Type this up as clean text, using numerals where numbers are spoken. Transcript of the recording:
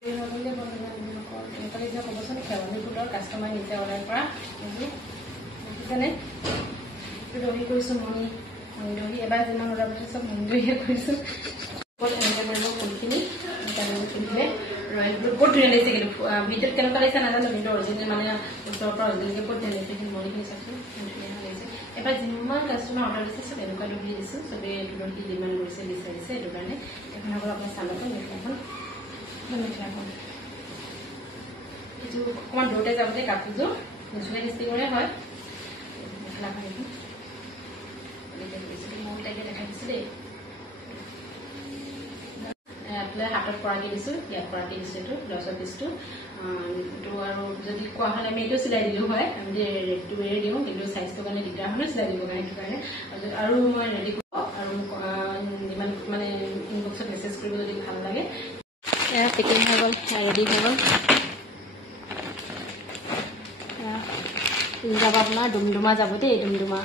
ক'বচোন খেৱালি ফুলৰ কাষ্টমাৰ নিজে অৰ্ডাৰ কৰা বুজিছেনে দহি কৰিছোঁ মণি দহি এবাৰ যিমান অৰ্ডাৰ কৰিছোঁ চব মণি দহিয়ে কৰিছোঁ এনেকৈ কৰিব ফুলখিনি পিন্ধিলে ৰয়েলবোৰ বহুত ধুনীয়া লাগিছে কিন্তু ভিডিঅ'ত কেনেকুৱা লাগিছে নাজানো কিন্তু অৰিজিনেল মানে ওচৰৰ পৰা অৰিজিনেলকৈ বহুত ধুনীয়া লাগিছে কিন্তু মণিখিনি চাওকচোন ধুনীয়া লাগিছে এবাৰ যিমান কাষ্টমাৰ অৰ্ডাৰ দিছে চব এনেকুৱা দহি দিছোঁ চবেই এইটো দহি যিমান কৰিছে বিচাৰিছে এইটো কাৰণে এখন আকৌ আপোনাৰ চালক মেখেলাখন মেখেলাখন এইটো অকণমান দূৰতে যাবলৈ কাপোৰযোৰ নিজুৱে ডিষ্ট্ৰিক্টৰে হয় মেখেলাখন এইটো মোৰ টাইপে দেখা দিছোঁ দেই আপোনাৰ হাতত কৰাকৈ দিছোঁ ইয়াত কৰাকৈ দিছোঁ এইটো ব্লাউজৰ পিচটো এইটো আৰু যদি কোৱা হ'লে আমি এইটো চিলাই দিলোঁ হয় আমি ৰেডটো ৱেৰ দিওঁ কিন্তু চাইজটোৰ কাৰণে দিগদাৰ হ'লে চিলাই দিব কাৰণে সেইটো কাৰণে আৰু মই ৰেডি কৰোঁ আৰু যিমান মানে ইনবক্সত মেছেজ কৰিব যদি ভাল লাগে পেকিং হৈ গ'ল ৰেডি হৈ গ'ল যাব আপোনাৰ ডুমডুমা যাব দেই ডুমডুমা